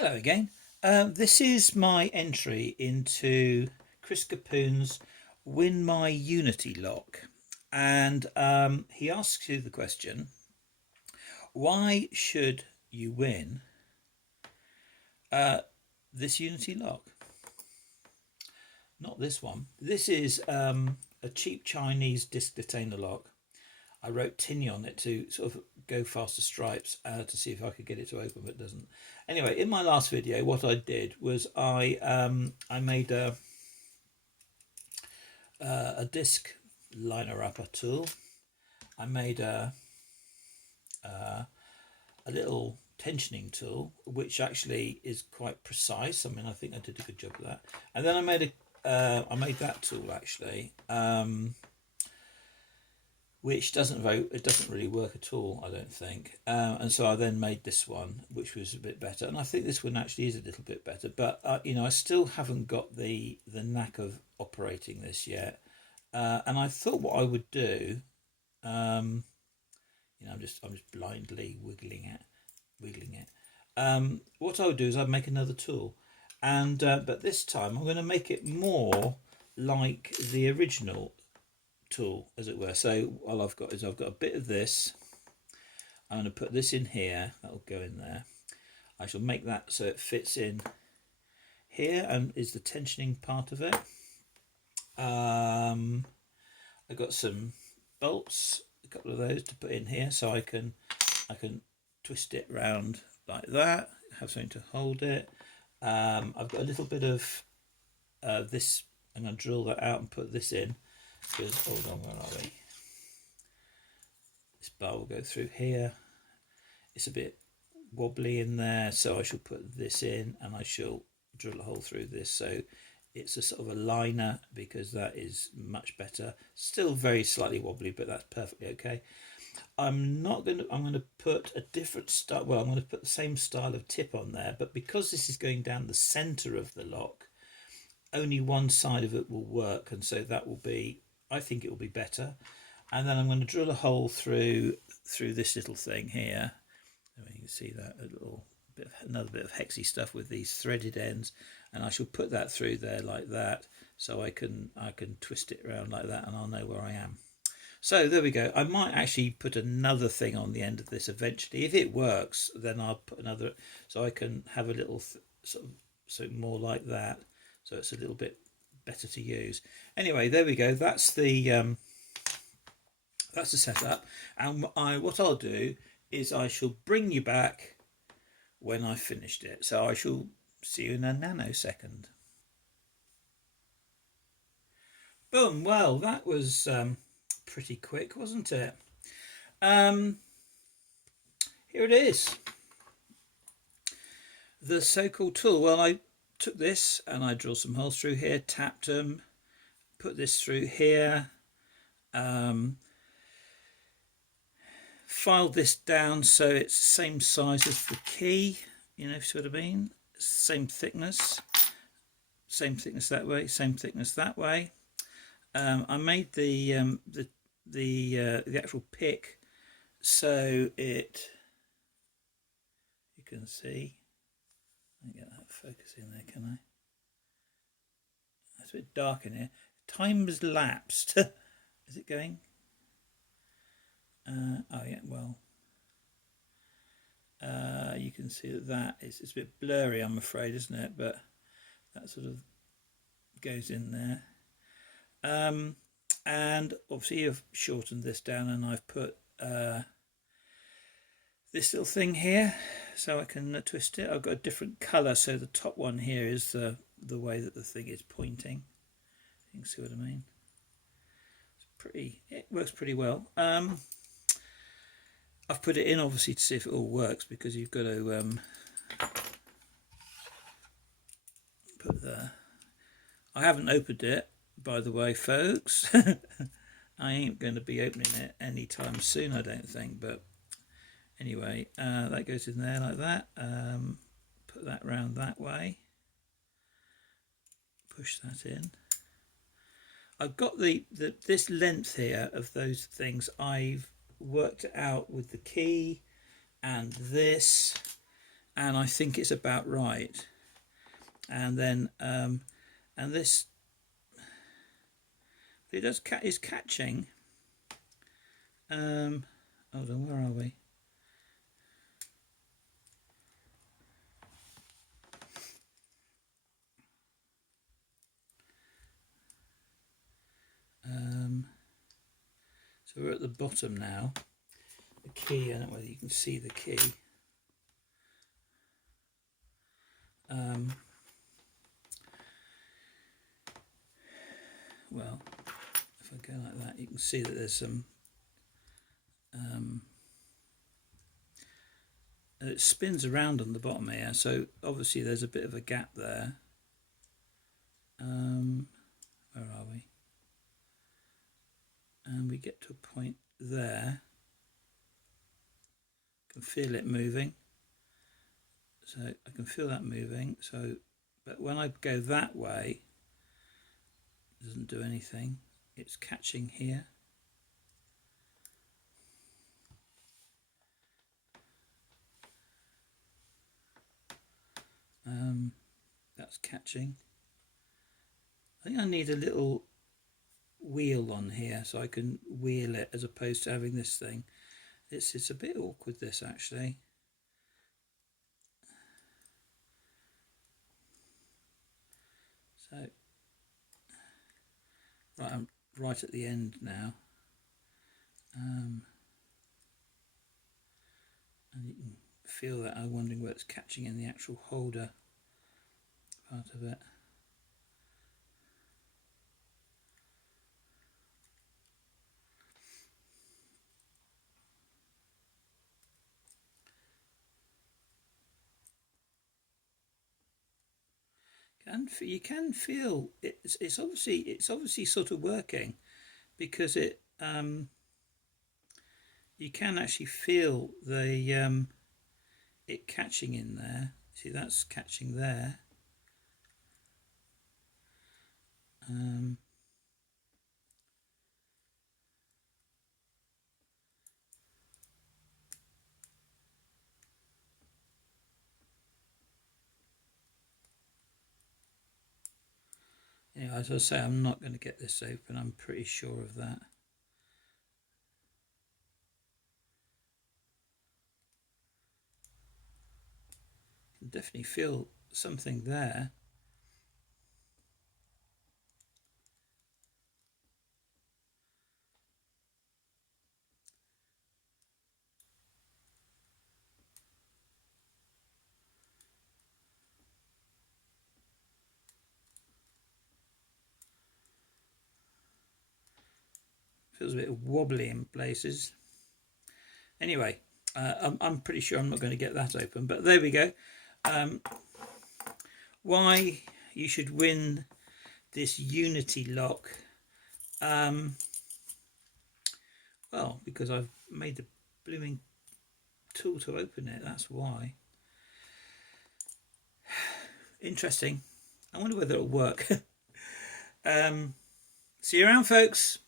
Hello again. This is my entry into Chris Capoon's Win My Unity lock. And he asks you the question, why should you win uh, this Unity lock? Not this one. This is a cheap Chinese disc detainer lock. I wrote tinny on it to sort of go faster stripes to see if I could get it to open, but it doesn't. Anyway, in my last video, what I did was I made a disc liner upper tool. I made a little tensioning tool, which actually is quite precise. I mean, I think I did a good job of that. And then I made that tool actually. Which doesn't really work at all, I don't think. And so I then made this one, which was a bit better, and I think this one actually is a little bit better. But I still haven't got the knack of operating this yet. And I thought what I would do, I'm just blindly wiggling it. What I would do is I'd make another tool, and but this time I'm going to make it more like the original tool, as it were. So all I've got a bit of this. I'm going to put this in here. That will go in there. I shall make that so it fits in here and is the tensioning part of it. I've got some bolts, a couple of those to put in here, so I can twist it round like that. Have something to hold it. I've got a little bit of this. I'm going to drill that out and put this in. Because, hold on, where are we? This bar will go through here. It's a bit wobbly in there, so I shall put this in and I shall drill a hole through this, so it's a sort of a liner, because that is much better. Still very slightly wobbly, but that's perfectly okay. I'm going to put a different style. Well, I'm going to put the same style of tip on there, but because this is going down the center of the lock, only one side of it will work, and so that will be, I think it will be better. And then I'm going to drill a hole through this little thing here. You can see that another bit of hexy stuff with these threaded ends, and I shall put that through there like that, so I can twist it around like that, and I'll know where I am. So there we go. I might actually put another thing on the end of this eventually. If it works, then I'll put another, so I can have a little sort of more like that. So it's a little bit better to use. Anyway, there we go. That's the setup. And what I'll do is I shall bring you back when I've finished it. So I shall see you in a nanosecond. Boom. Well, that was pretty quick, wasn't it? Here it is. The so-called tool. Well, I took this and I drilled some holes through here, tapped them, put this through here, filed this down so it's the same size as the key, you know, if you see what I mean. Same thickness that way, same thickness that way. I made the actual pick so it, you can see. I can get that focus in there, can I? It's a bit dark in here. Time has lapsed. Is it going? Oh yeah, well. You can see that it's a bit blurry, I'm afraid, isn't it? But that sort of goes in there. And obviously I've shortened this down, and I've put this little thing here so I can twist it. I've got a different colour, so the top one here is the way that the thing is pointing. You can see what I mean. It works pretty well. I've put it in obviously to see if it all works, because you've got to put the, I haven't opened it, by the way, folks. I ain't going to be opening it anytime soon, I don't think, but anyway, that goes in there like that. Put that round that way. Push that in. I've got this length here of those things. I've worked it out with the key and this, and I think it's about right. And then and this, it does is catching. Hold on, where are we? So we're at the bottom now. The key, I don't know whether you can see the key. Well, if I go like that, you can see that there's some it spins around on the bottom here, so obviously there's a bit of a gap there. Where are we? And we get to a point there. I can feel it moving. So I can feel that moving. So, but when I go that way, it doesn't do anything. It's catching here. That's catching. I think I need a little wheel on here so I can wheel it as opposed to having this thing. It's a bit awkward, this, actually. So right, I'm right at the end now, and you can feel that. I'm wondering where it's catching in the actual holder part of it. And you can feel it's obviously sort of working, because it you can actually feel the it catching in there. See, that's catching there. Yeah, as I say, I'm not going to get this open. I'm pretty sure of that. I can definitely feel something there. Feels a bit wobbly in places. Anyway, I'm pretty sure I'm not going to get that open, but there we go. Why you should win this Unity lock? Well, because I've made the blooming tool to open it, that's why. Interesting. I wonder whether it'll work. See you around, folks.